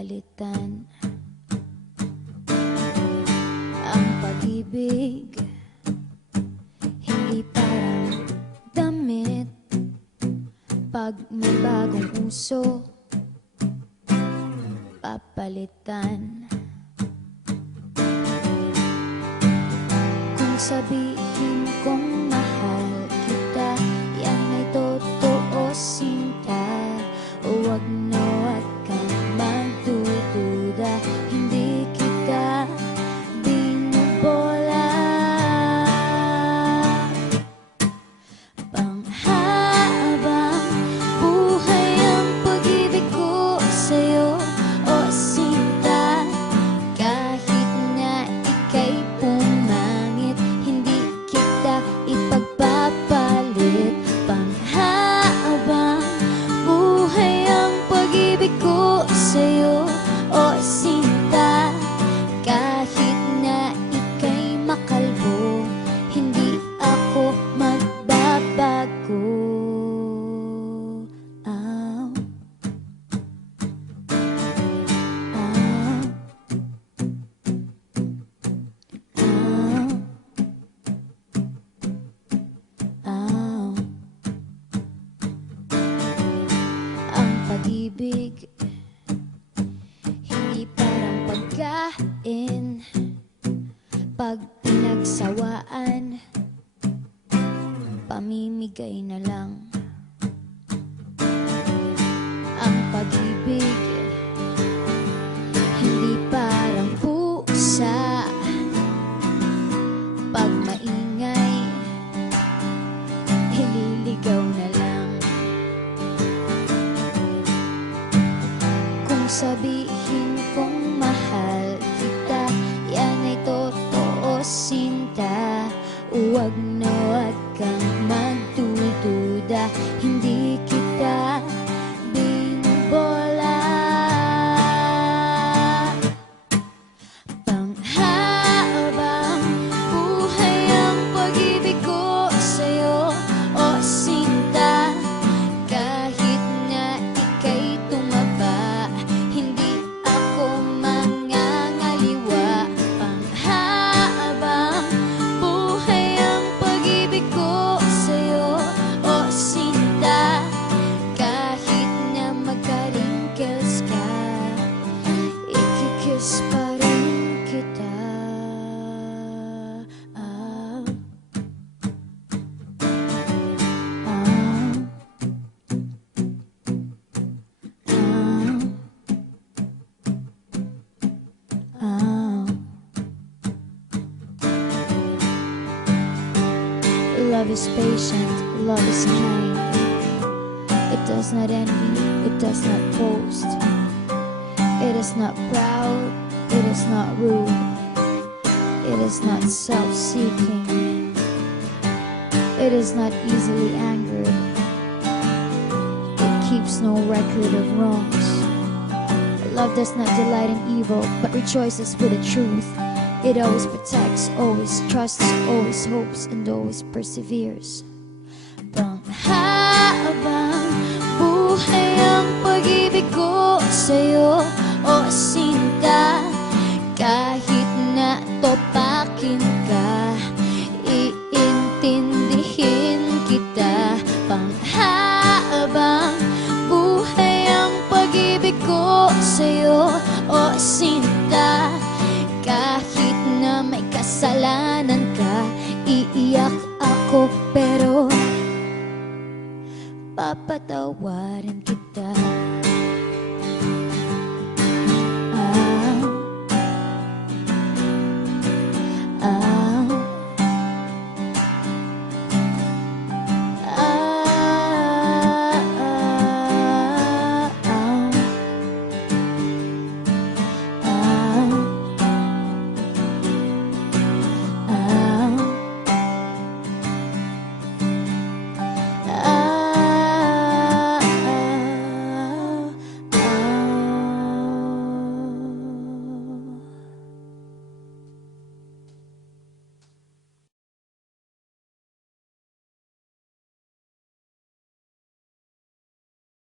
papalitan ang pag-ibig. Hindi parang damit pag may bagong uso, papalitan. Kung sabihin kong mahal kita, yan ay totoo, sinta. Huwag na wag kang magdududa, hindi kita binubola. Panghabang buhay ang pag-ibig ko sa'yo, o sinta. Kahit na ika'y pumangit, hindi kita ipagpapalit. Panghabang buhay ang pag-ibig ko sa'yo, o sinta. Kahit na ika'y makalbo, hindi ako magbabago. Ow. Ow. Ow. Ow. Ang pag-ibig hindi parang pagkain, pag pinagsawaan, pamimigay na lang. Ang pag-ibig hindi parang pusa, pag maingay, ililigaw na lang. Kung sabihin kong mahal kita, yan ay totoo, sinta. Huwag na wag kang magdududa, hindi kita binubola. Panghabang buhay ang pag-ibig ko sa'yo, o sinta. Kahit na ika'y tumaba, hindi ako mangangaliwa. Panghabang buhay ang pag-ibig ko sa'yo, o sinta. Kahit na magka-wrinkles ka, ikikiss pa rin kita. Ah. Ah. Ah. Love is patient, love is kind. It does not envy, it does not boast. It is not proud, it is not rude. It is not self-seeking. It is not easily angered. It keeps no record of wrongs. Love does not delight in evil, but rejoices with the truth. It always protects, always trusts, always hopes, and always perseveres. Panghabang buhay ang pag-ibig ko sa'yo, o sinta. Kahit na topakin ka, iintindihin kita. Panghabang buhay ang pag-ibig ko sa'yo, o sinta. Kahit na may kasalanan ka, iiyak ako pero papatawarin kita.